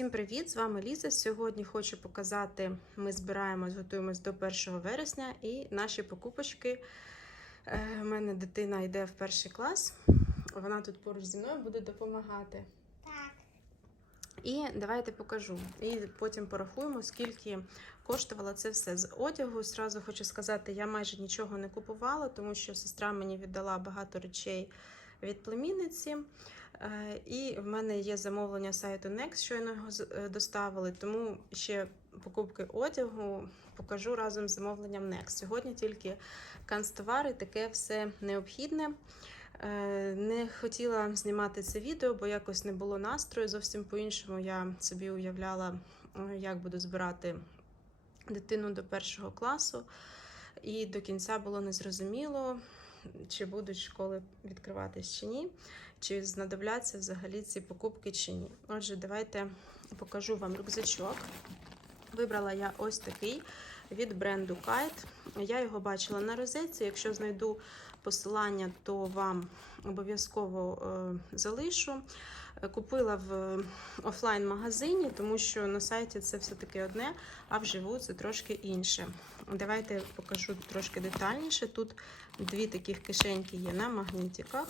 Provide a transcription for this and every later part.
Всім привіт! З вами Ліза. Сьогодні хочу показати, ми збираємось, готуємось до 1 вересня і наші покупочки. У мене дитина йде в перший клас, вона тут поруч зі мною буде допомагати. Так. І давайте покажу. І потім порахуємо, скільки коштувало це все. З одягу зразу хочу сказати, я майже нічого не купувала, тому що сестра мені віддала багато речей від племінниці. Е, І в мене є замовлення сайту Next, щойно його е, доставили, тому ще покупки одягу покажу разом з замовленням Next. Сьогодні тільки канцтовари, таке все необхідне. Е, Не хотіла знімати це відео, бо якось не було настрою. Зовсім по-іншому я собі уявляла, як буду збирати дитину до першого класу. І до кінця було незрозуміло, чи будуть школи відкриватись чи ні, чи знадобляться взагалі ці покупки чи ні. Отже, давайте покажу вам рюкзачок. Вибрала я ось такий від бренду Kite. Я його бачила на розетці. Якщо знайду посилання, то вам обов'язково е, залишу. Е, Купила в офлайн-магазині, тому що на сайті це все-таки одне, а вживу це трошки інше. Давайте покажу трошки детальніше. Тут дві таких кишеньки є на магнітиках.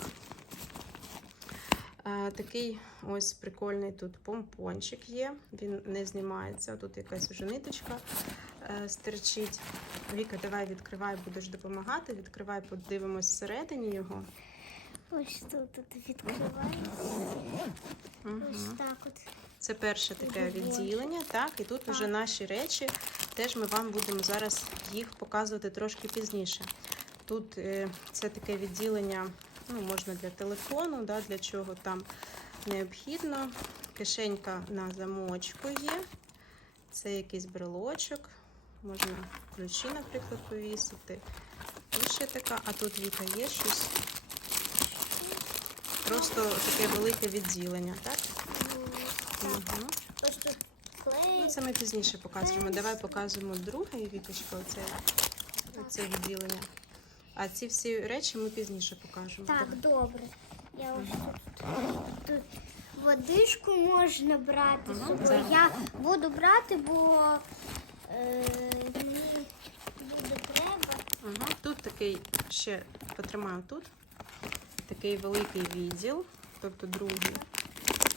Е, Такий ось прикольний тут помпончик є, він не знімається. Тут якась уже ниточка е, стерчить. Віка, давай відкривай, будеш допомагати. Відкривай, подивимось всередині його. Ось тут тут відкривається. Угу. Ось так от. Це перше таке відділення, так, і тут вже наші речі. Теж ми вам будемо зараз їх показувати трошки пізніше. Тут е, це таке відділення, ну, можна для телефону, да, для чого там необхідно. Кишенька на замочку є. Це якийсь брелочок. Можна ключі, наприклад, повісити. Ось ще така, а тут Віка є щось. Просто таке велике відділення, так? Ну. Угу. Ну, це ми пізніше покажемо. Давай показуємо друге віточко, оце, оце відділення. А ці всі речі ми пізніше покажемо. Так, добре. Я ось тут. Тут водичку можна брати Ага, собою. Я буду брати, бо мені буде треба. Ага. Тут такий ще потримаю тут. Такий великий відділ, тобто другий.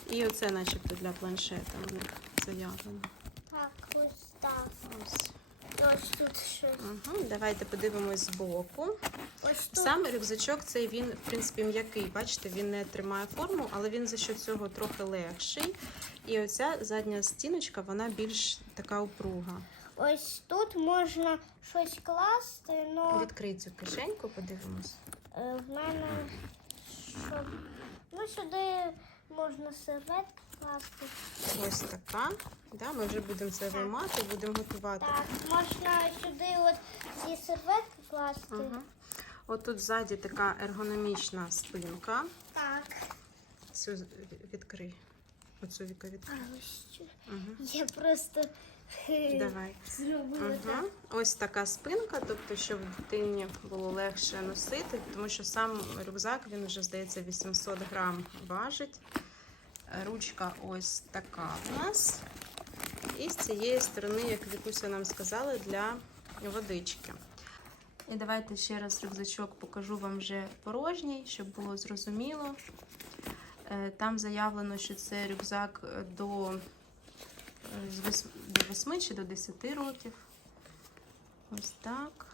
І оце начебто для планшета у них заявлено. Так, ось так. Ось. Ось тут щось. Ага. Давайте подивимось збоку. Ось тут. Сам рюкзачок цей він, в принципі, м'який. Бачите, він не тримає форму, але він за що цього трохи легший. І оця задня стіночка, вона більш така упруга. Ось тут можна щось класти, але Відкрий цю кишеньку, подивимось. Е, В мене щоб ну сюди можна серветки класти. Ось така. Да, ми вже будемо це виймати, будемо готувати. Так, можна сюди от ці серветки класти. Ага. От тут ззаді така ергономічна спинка. Так. Цю з- відкрий. Оцю віка А відкрий. ось що. Угу. Я просто Давай. Угу. Ось така спинка, тобто, щоб дитині було легше носити, тому що сам рюкзак він вже здається 800 грам важить. Ручка ось така в нас. І з цієї сторони, як Вікуся нам сказала, для водички. І давайте ще раз рюкзачок покажу вам вже порожній, щоб було зрозуміло. Е, Там заявлено, що це рюкзак до з до 8 чи до 10 років. Ось так.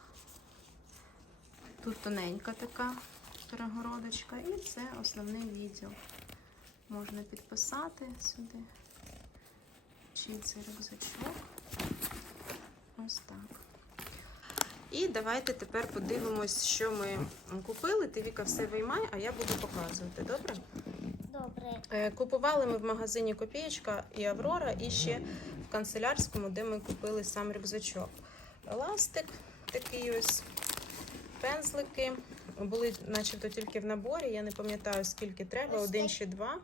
Тут тоненька така перегородочка, і це основний відділ. Можна підписати сюди. Чи це рюкзачок. Ось так. І давайте тепер подивимось, що ми купили. Ти Віка все виймай, а я буду показувати. Добре? Добре. Купували ми в магазині Копієчка і Аврора, і ще в канцелярському, де ми купили сам рюкзачок. Еластик такий ось, пензлики. Були начебто тільки в наборі, я не пам'ятаю скільки треба, Ось один чи два.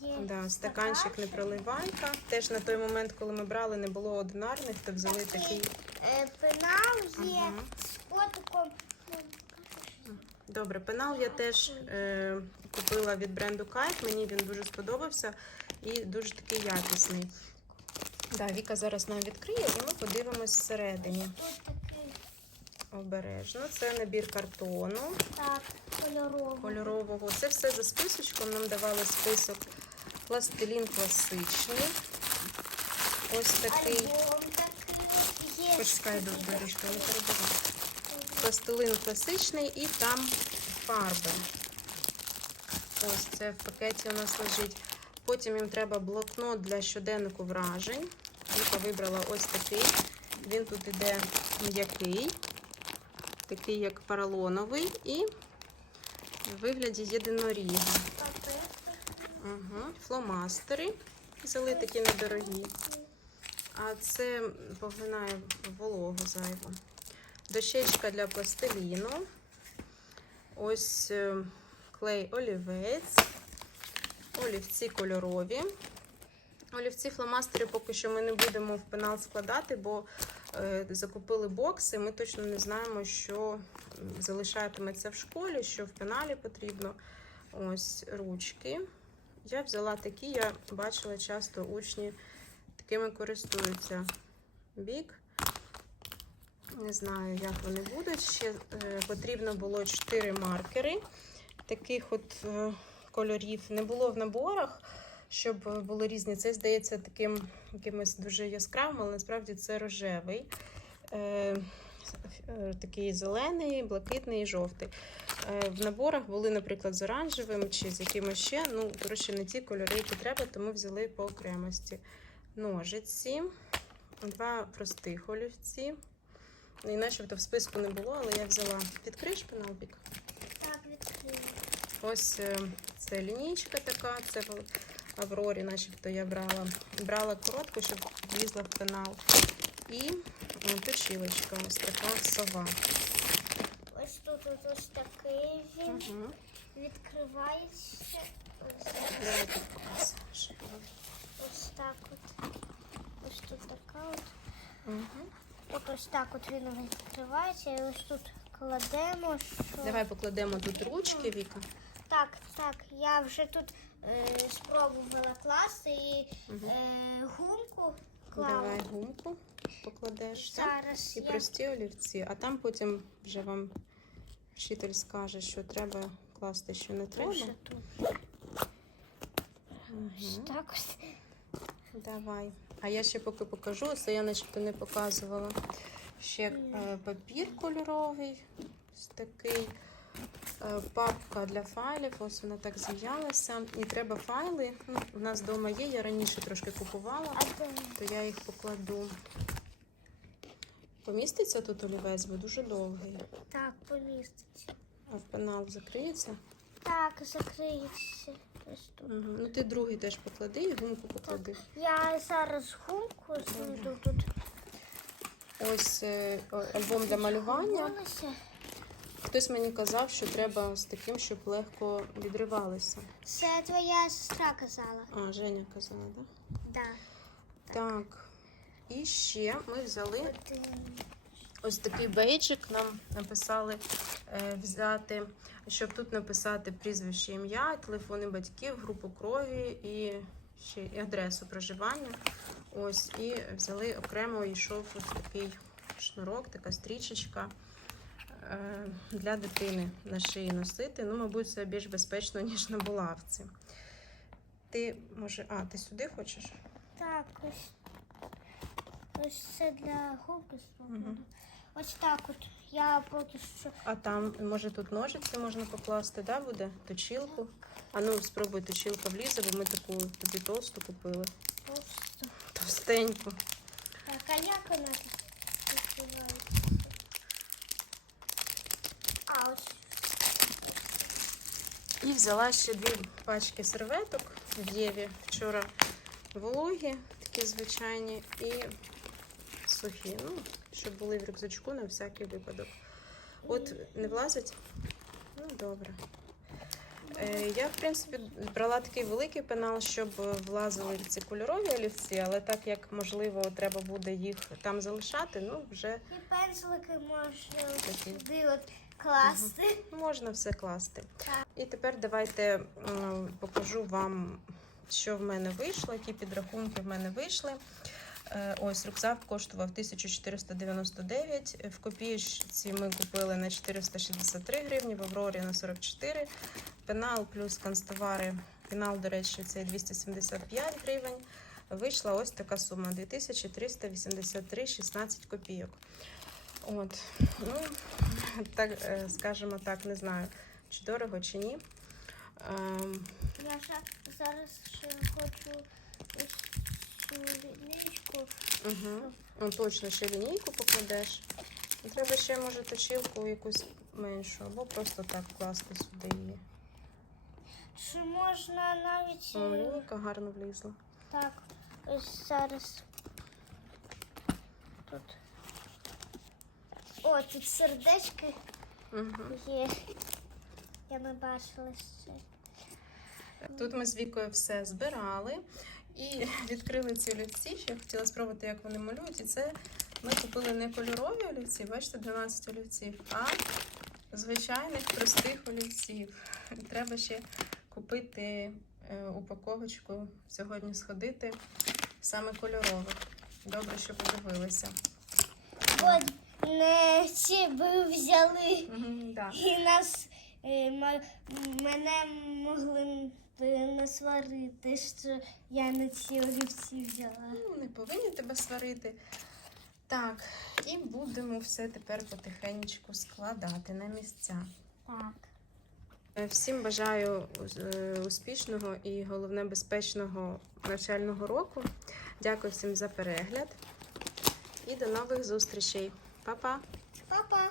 Є. Да, стаканчик не проливайка. Теж на той момент, коли ми брали, не було одинарних, то взяли такий. Е, пенал є Ага. з котиком. Добре, пенал я теж е, купила від бренду Kite. Мені він дуже сподобався. і дуже такий якісний. Да, Віка зараз нам відкриє, і ми подивимось всередині. Обережно. Це набір картону так, кольоровий. кольорового. Це все за списочком. Нам давали список пластилін класичний. Ось такий. Почекай, до- доріжка, не перебувай. Пластилин класичний і там фарби. Ось це в пакеті у нас лежить. Потім їм треба блокнот для щоденнику вражень. Віка вибрала ось такий. Він тут іде м'який, такий як поролоновий, і в вигляді єдиноріга. Угу. Фломастери взяли такі недорогі. А це поглинає вологу зайву. Дощечка для пластиліну. Ось е, клей олівець. Олівці кольорові. Олівці фломастери поки що ми не будемо в пенал складати, бо е, закупили бокси. Ми точно не знаємо, що залишатиметься в школі, що в пеналі потрібно. Ось ручки. Я взяла такі, я бачила часто учні такими користуються. Бік. Не знаю, як вони будуть. Ще е, потрібно було 4 маркери. Таких от е, кольорів не було в наборах, щоб були різні. Це здається таким якимось дуже яскравим, але насправді це рожевий. Е, такий зелений, блакитний і жовтий. В наборах були, наприклад, з оранжевим чи з якимось ще. Ну, коротше, не ті кольори, які треба, тому взяли по окремості. Ножиці, два простих олівці. І начебто в списку не було, але я взяла підкриш пеналбік. Так, відкрили. Ось е, це лінійка така, це в Аврорі, начебто я брала. Брала коротку, щоб влізла в пенал. І точилочка, ось така сова. Ось тут ось такий він. Угу. Відкривається. Ось, Давай ось так от. Ось тут така от. Угу. От ось так от він відкривається. І ось тут кладемо. Що... Давай покладемо тут ручки, Віка. Так, так, я вже тут е, спробувала класти і Угу. е, гумку клала. Давай гумку покладеш. Так? Зараз І я прості олівці, а там потім вже вам вчитель скаже, що треба класти, що не треба. Ось Угу. так ось. Давай. А я ще поки покажу, це я начебто не показувала. Ще е, папір кольоровий, ось такий. Е, папка для файлів, ось вона так зміялася. І треба файли. Ну, у нас вдома є, я раніше трошки купувала, то я їх покладу. Поміститься тут олівець, бо дуже довгий. Так, поміститься. А в пенал закриється. Так, закриється. Угу. Ну ти другий теж поклади і гумку поклади. Я зараз гумку знайду тут. Ось е, альбом для малювання. Хтось мені казав, що треба з таким, щоб легко відривалися. Це твоя сестра казала. А, Женя казала, так? Да. Так. І ще ми взяли Один. Ось такий бейджик. Нам написали е, взяти, щоб тут написати прізвище, ім'я, телефони батьків, групу крові і ще і адресу проживання. Ось, і взяли окремо йшов ось такий шнурок, така стрічечка е, для дитини на шиї носити. Ну, мабуть, це більш безпечно, ніж на булавці. Ти може, а, ти сюди хочеш? Так, ось. Ось це для гумки зроблено. Ось так от. Я поки що А там, може, тут ножиці можна покласти, да, буде? Точілку. А ну, спробуй точілка влізе, бо ми таку тобі толсту купили. просто. Товстеньку. Так, а як вона відкривається? А, ось. І взяла ще дві пачки серветок в Єві. Вчора вологі, такі звичайні, і сухі. Ну, щоб були в рюкзачку на всякий випадок. От не влазять? Ну, добре. Е, Я, в принципі, брала такий великий пенал, щоб влазили ці кольорові олівці, але так як можливо треба буде їх там залишати, ну вже І пензлики можна Такі. сюди от класти. можна все класти. Так. І тепер давайте покажу вам що в мене вийшло, які підрахунки в мене вийшли. Е, Ось рюкзак коштував 1499. В копієчці ми купили на 463 гривні, в Аврорі на 44. Пенал плюс канцтовари. Пенал, до речі, це 275 гривень. Вийшла ось така сума 2383,16 копійок. От, ну, так, е, скажімо так, не знаю, чи дорого, чи ні. Ем, Я зараз ще хочу лінійку. Угу. Ну, точно ще лінійку покладеш. І Треба ще, може, точилку якусь меншу, або просто так класти сюди її. Чи можна навіть О, лінійка гарно влізла. так, ось зараз тут. О, тут сердечки Угу. є. Я не бачила ще. Тут ми з Вікою все збирали і відкрили ці олівці. Ще я хотіла спробувати, як вони малюють. І це ми купили не кольорові олівці, бачите, 12 олівців, а звичайних простих олівців. Треба ще купити е, упаковочку, сьогодні сходити саме кольорових. Добре, що подивилися. От не ці би взяли Мгм, да. і нас е, мене могли б насварити, що я не ці олівці взяла. Ну, не повинні тебе сварити. Так, і будемо все тепер потихеньку складати на місця. Так. Е, Всім бажаю е, успішного і головне безпечного навчального року. Дякую всім за перегляд і до нових зустрічей. Па-па! Папа.